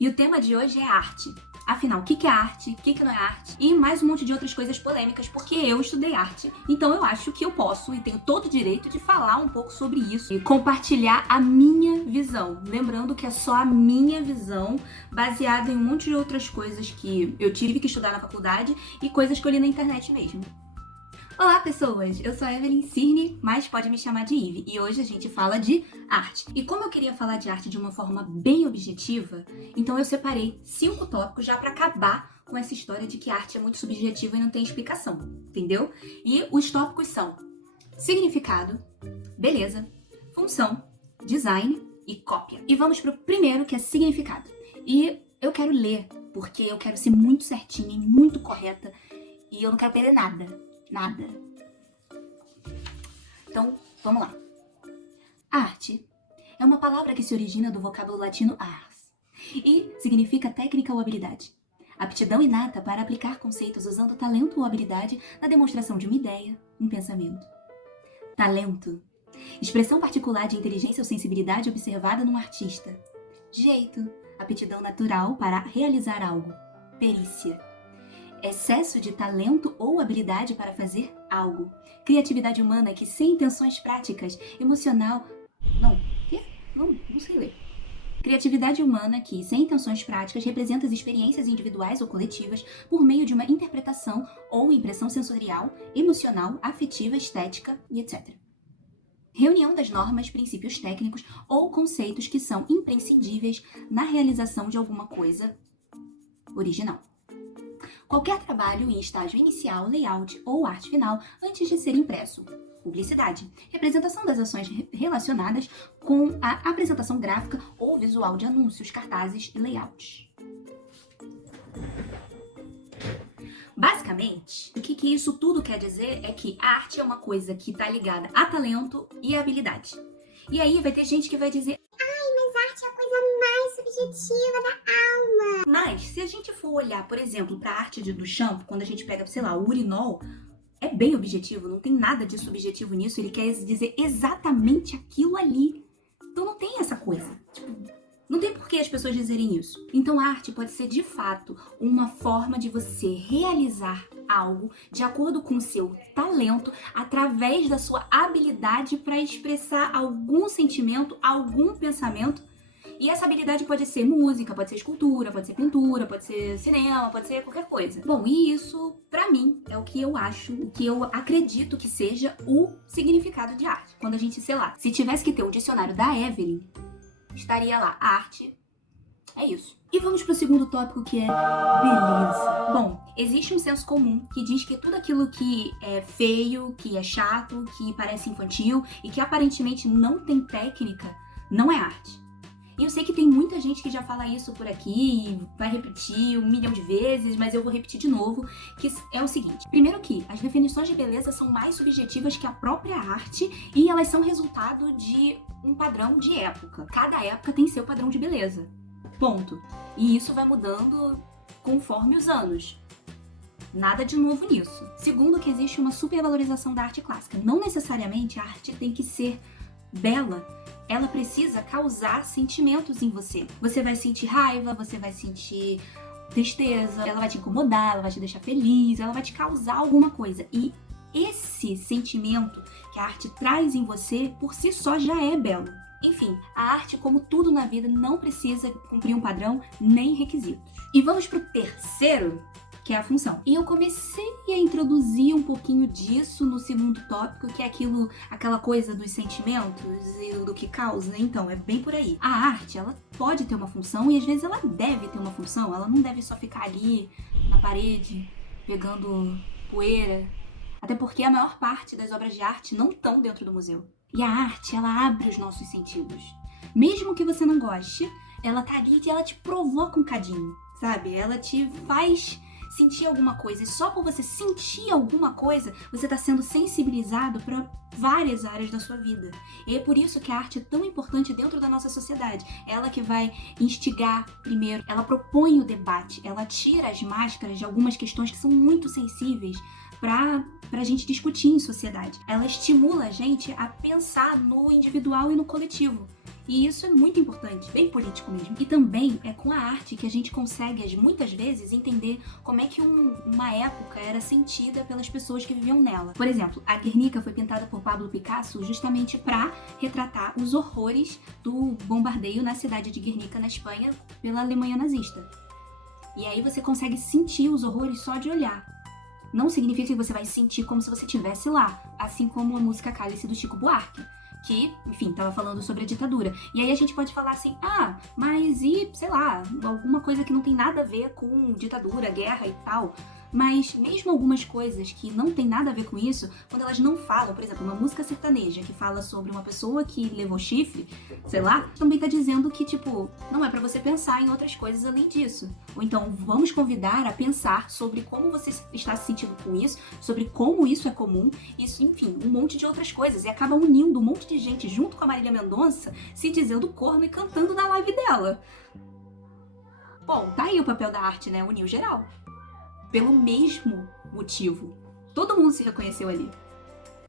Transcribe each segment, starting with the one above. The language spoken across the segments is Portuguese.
E o tema de hoje é arte. Afinal, o que é arte, o que não é arte e mais um monte de outras coisas polêmicas, porque eu estudei arte, então eu acho que eu posso e tenho todo o direito de falar um pouco sobre isso e compartilhar a minha visão. Lembrando que é só a minha visão, baseada em um monte de outras coisas que eu tive que estudar na faculdade e coisas que eu li na internet mesmo. Olá, pessoas! Eu sou a Evelyn Cirne, mas pode me chamar de Ive, e hoje a gente fala de arte. E como eu queria falar de arte de uma forma bem objetiva, então eu separei 5 tópicos já para acabar com essa história de que arte é muito subjetiva e não tem explicação, entendeu? E os tópicos são significado, beleza, função, design e cópia. E vamos pro primeiro, que é significado. E eu quero ler, porque eu quero ser muito certinha e muito correta, e eu não quero perder nada. Nada. Então, vamos lá. Arte é uma palavra que se origina do vocábulo latino ars e significa técnica ou habilidade. Aptidão inata para aplicar conceitos usando talento ou habilidade na demonstração de uma ideia, um pensamento. Talento. Expressão particular de inteligência ou sensibilidade observada num artista. Jeito. Aptidão natural para realizar algo. Perícia. Excesso de talento ou habilidade para fazer algo. Criatividade humana que, sem intenções práticas, emocional... Não sei ler. Criatividade humana que, sem intenções práticas, representa as experiências individuais ou coletivas por meio de uma interpretação ou impressão sensorial, emocional, afetiva, estética e etc. Reunião das normas, princípios técnicos ou conceitos que são imprescindíveis na realização de alguma coisa original. Qualquer trabalho em estágio inicial, layout ou arte final antes de ser impresso. Publicidade. Representação das ações relacionadas com a apresentação gráfica ou visual de anúncios, cartazes e layouts. Basicamente, o que isso tudo quer dizer é que a arte é uma coisa que está ligada a talento e a habilidade. E aí vai ter gente que vai dizer: arte é a coisa mais subjetiva da alma. Mas, se a gente for olhar, por exemplo, para a arte do shampoo, quando a gente pega, sei lá, o urinol, é bem objetivo, não tem nada de subjetivo nisso, ele quer dizer exatamente aquilo ali. Então não tem essa coisa. Não tem por que as pessoas dizerem isso. Então a arte pode ser, de fato, uma forma de você realizar algo de acordo com o seu talento, através da sua habilidade para expressar algum sentimento, algum pensamento. E essa habilidade pode ser música, pode ser escultura, pode ser pintura, pode ser cinema, pode ser qualquer coisa. Bom, e isso, pra mim, é o que eu acho, o que eu acredito que seja o significado de arte. Quando a gente, sei lá, se tivesse que ter o dicionário da Evelyn, estaria lá, arte é isso. E vamos pro segundo tópico, que é beleza. Bom, existe um senso comum que diz que tudo aquilo que é feio, que é chato, que parece infantil e que aparentemente não tem técnica, não é arte. E eu sei que tem muita gente que já fala isso por aqui e vai repetir 1 milhão de vezes, mas eu vou repetir de novo, que é o seguinte. Primeiro que as definições de beleza são mais subjetivas que a própria arte e elas são resultado de um padrão de época. Cada época tem seu padrão de beleza. Ponto. E isso vai mudando conforme os anos. Nada de novo nisso. Segundo, que existe uma supervalorização da arte clássica. Não necessariamente a arte tem que ser bela. Ela precisa causar sentimentos em você. Você vai sentir raiva, você vai sentir tristeza, ela vai te incomodar, ela vai te deixar feliz, ela vai te causar alguma coisa. E esse sentimento que a arte traz em você, por si só, já é belo. Enfim, a arte, como tudo na vida, não precisa cumprir um padrão nem requisitos. E vamos pro terceiro, que é a função. E eu comecei a introduzir um pouquinho disso no segundo tópico, que é aquela coisa dos sentimentos e do que causa. Então, é bem por aí. A arte, ela pode ter uma função e às vezes ela deve ter uma função. Ela não deve só ficar ali na parede, pegando poeira. Até porque a maior parte das obras de arte não estão dentro do museu. E a arte, ela abre os nossos sentidos. Mesmo que você não goste, ela tá ali e ela te provoca um cadinho, sabe? Ela te faz sentir alguma coisa, e só por você sentir alguma coisa, você está sendo sensibilizado para várias áreas da sua vida. E é por isso que a arte é tão importante dentro da nossa sociedade. Ela que vai instigar primeiro, ela propõe o debate, ela tira as máscaras de algumas questões que são muito sensíveis pra gente discutir em sociedade. Ela estimula a gente a pensar no individual e no coletivo. E isso é muito importante, bem político mesmo. E também é com a arte que a gente consegue, muitas vezes, entender como é que uma época era sentida pelas pessoas que viviam nela. Por exemplo, a Guernica foi pintada por Pablo Picasso justamente para retratar os horrores do bombardeio na cidade de Guernica, na Espanha, pela Alemanha nazista. E aí você consegue sentir os horrores só de olhar. Não significa que você vai sentir como se você estivesse lá, assim como a música Cálice do Chico Buarque, que, enfim, tava falando sobre a ditadura. E aí a gente pode falar assim, mas e, sei lá, alguma coisa que não tem nada a ver com ditadura, guerra e tal. Mas mesmo algumas coisas que não tem nada a ver com isso, quando elas não falam, por exemplo, uma música sertaneja que fala sobre uma pessoa que levou chifre, sei lá, também tá dizendo que, tipo, não é pra você pensar em outras coisas além disso. Ou então, vamos convidar a pensar sobre como você está se sentindo com isso, sobre como isso é comum, isso, enfim, um monte de outras coisas. E acaba unindo um monte de gente junto com a Marília Mendonça, se dizendo corno e cantando na live dela. Bom, tá aí o papel da arte, né? Unir o geral. Pelo mesmo motivo. Todo mundo se reconheceu ali.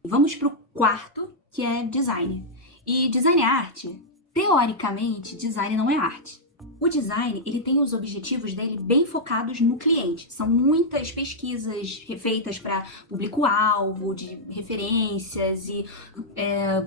Vamos pro quarto, que é design. E design é arte? Teoricamente, design não é arte. O design, ele tem os objetivos dele bem focados no cliente. São muitas pesquisas feitas para público-alvo, de referências e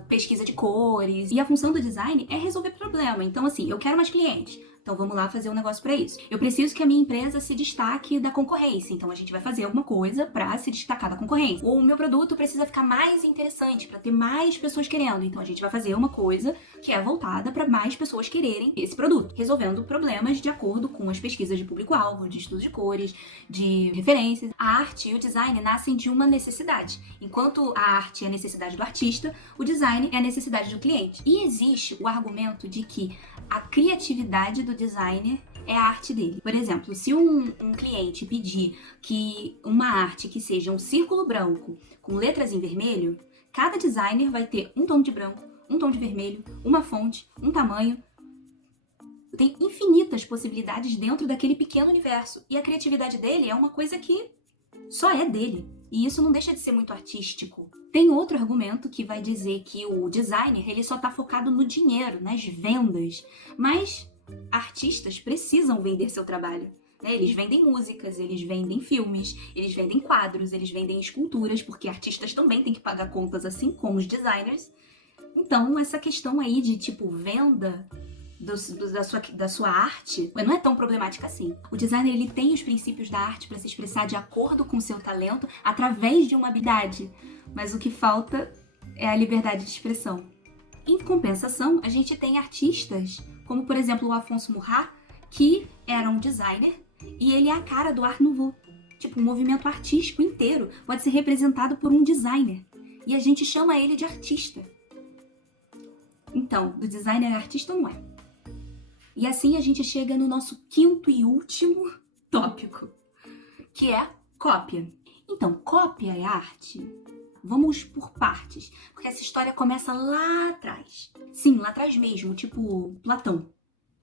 pesquisa de cores. E a função do design é resolver problema. Então, assim, eu quero mais clientes. Então vamos lá fazer um negócio para isso. Eu preciso que a minha empresa se destaque da concorrência, então a gente vai fazer alguma coisa para se destacar da concorrência. Ou o meu produto precisa ficar mais interessante, para ter mais pessoas querendo, então a gente vai fazer uma coisa que é voltada para mais pessoas quererem esse produto, resolvendo problemas de acordo com as pesquisas de público-alvo, de estudo de cores, de referências. A arte e o design nascem de uma necessidade. Enquanto a arte é a necessidade do artista, o design é a necessidade do cliente. E existe o argumento de que a criatividade do designer é a arte dele. Por exemplo, se um cliente pedir que uma arte que seja um círculo branco com letras em vermelho, cada designer vai ter um tom de branco, um tom de vermelho, uma fonte, um tamanho. Tem infinitas possibilidades dentro daquele pequeno universo. E a criatividade dele é uma coisa que só é dele. E isso não deixa de ser muito artístico. Tem outro argumento que vai dizer que o designer ele só está focado no dinheiro, nas vendas. Mas artistas precisam vender seu trabalho. Eles vendem músicas, eles vendem filmes, eles vendem quadros, eles vendem esculturas, porque artistas também têm que pagar contas assim como os designers. Então, essa questão aí de, tipo, venda da sua arte não é tão problemática assim. O designer ele tem os princípios da arte para se expressar de acordo com o seu talento através de uma habilidade, mas o que falta é a liberdade de expressão. Em compensação, a gente tem artistas, como por exemplo o Afonso Murat, que era um designer e ele é a cara do Art Nouveau. Tipo, o movimento artístico inteiro pode ser representado por um designer e a gente chama ele de artista. Então, do designer a artista não é. E assim a gente chega no nosso quinto e último tópico, que é cópia. Então, cópia é arte? Vamos por partes, porque essa história começa lá atrás. Sim, lá atrás mesmo, tipo Platão.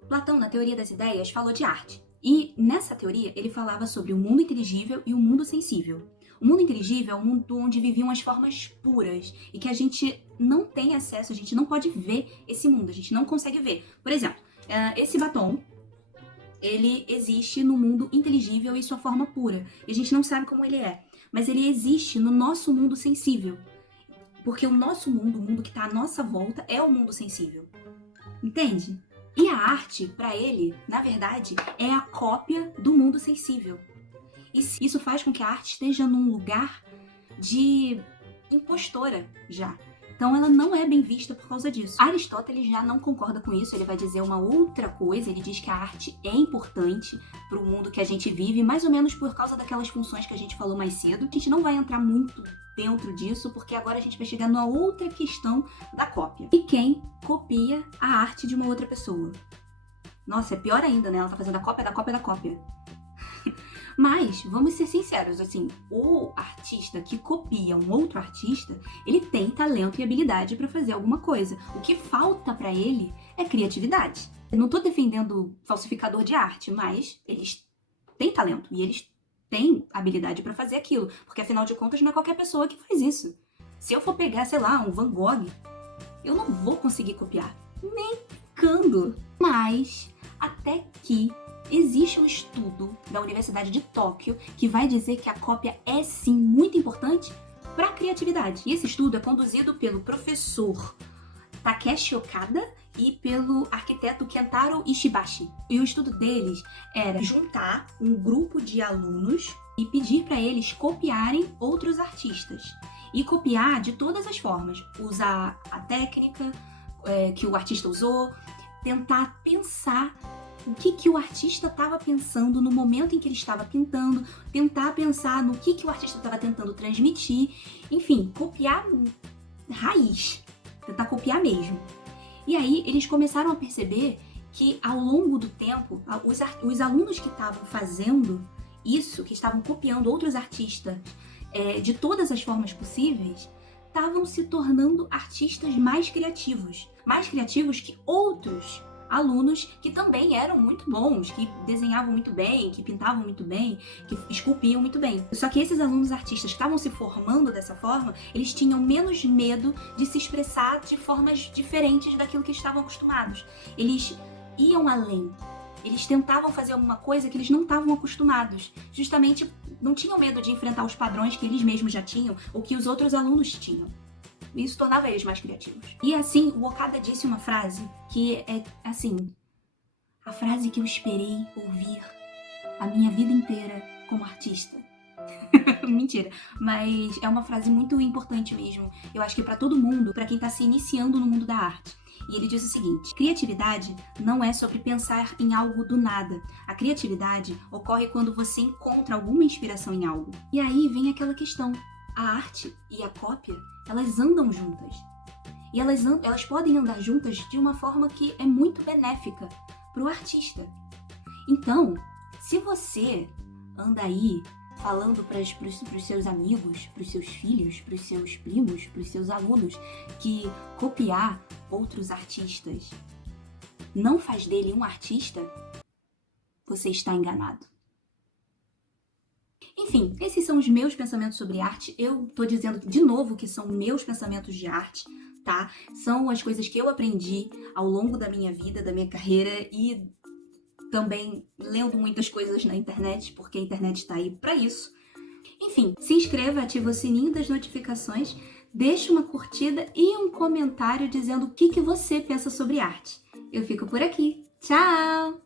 Platão, na teoria das ideias, falou de arte. E nessa teoria, ele falava sobre o mundo inteligível e o mundo sensível. O mundo inteligível é um mundo onde viviam as formas puras e que a gente não tem acesso, a gente não pode ver esse mundo, a gente não consegue ver. Por exemplo, esse batom, ele existe no mundo inteligível e sua forma pura. E a gente não sabe como ele é. Mas ele existe no nosso mundo sensível. Porque o nosso mundo, o mundo que está à nossa volta, é o mundo sensível. Entende? E a arte, para ele, na verdade, é a cópia do mundo sensível. E isso faz com que a arte esteja num lugar de impostora já. Então ela não é bem vista por causa disso. Aristóteles já não concorda com isso, ele vai dizer uma outra coisa, ele diz que a arte é importante para o mundo que a gente vive, mais ou menos por causa daquelas funções que a gente falou mais cedo. A gente não vai entrar muito dentro disso, porque agora a gente vai chegar numa outra questão da cópia. E quem copia a arte de uma outra pessoa? Nossa, é pior ainda, né? Ela tá fazendo a cópia da cópia da cópia. Mas, vamos ser sinceros, assim, o artista que copia um outro artista, ele tem talento e habilidade para fazer alguma coisa. O que falta para ele é criatividade. Eu não tô defendendo falsificador de arte, mas eles têm talento e eles têm habilidade para fazer aquilo, porque afinal de contas não é qualquer pessoa que faz isso. Se eu for pegar, sei lá, um Van Gogh, eu não vou conseguir copiar, nem brincando. Mas até que existe um estudo da Universidade de Tóquio que vai dizer que a cópia é sim muito importante para a criatividade. E esse estudo é conduzido pelo professor Takeshi Okada e pelo arquiteto Kentaro Ishibashi. E o estudo deles era juntar um grupo de alunos e pedir para eles copiarem outros artistas. E copiar de todas as formas. Usar a técnica que o artista usou, tentar pensar o que o artista estava pensando no momento em que ele estava pintando, tentar pensar no que o artista estava tentando transmitir, enfim, copiar raiz, tentar copiar mesmo. E aí eles começaram a perceber que ao longo do tempo, os alunos que estavam fazendo isso, que estavam copiando outros artistas de todas as formas possíveis, estavam se tornando artistas mais criativos que outros alunos que também eram muito bons, que desenhavam muito bem, que pintavam muito bem, que esculpiam muito bem. Só que esses alunos artistas que estavam se formando dessa forma, eles tinham menos medo de se expressar de formas diferentes daquilo que estavam acostumados. Eles iam além. Eles tentavam fazer alguma coisa que eles não estavam acostumados. Justamente não tinham medo de enfrentar os padrões que eles mesmos já tinham ou que os outros alunos tinham. Isso tornava eles mais criativos. E assim, o Okada disse uma frase que é, assim, a frase que eu esperei ouvir a minha vida inteira como artista. Mentira, mas é uma frase muito importante mesmo. Eu acho que para todo mundo, para quem tá se iniciando no mundo da arte. E ele diz o seguinte: criatividade não é sobre pensar em algo do nada. A criatividade ocorre quando você encontra alguma inspiração em algo. E aí vem aquela questão. A arte e a cópia, elas andam juntas. E elas podem andar juntas de uma forma que é muito benéfica para o artista. Então, se você anda aí falando para os seus amigos, para os seus filhos, para os seus primos, para os seus alunos, que copiar outros artistas não faz dele um artista, você está enganado. Enfim, esses são os meus pensamentos sobre arte. Eu tô dizendo de novo que são meus pensamentos de arte, tá? São as coisas que eu aprendi ao longo da minha vida, da minha carreira e também lendo muitas coisas na internet, porque a internet tá aí pra isso. Enfim, se inscreva, ativa o sininho das notificações, deixa uma curtida e um comentário dizendo o que você pensa sobre arte. Eu fico por aqui. Tchau!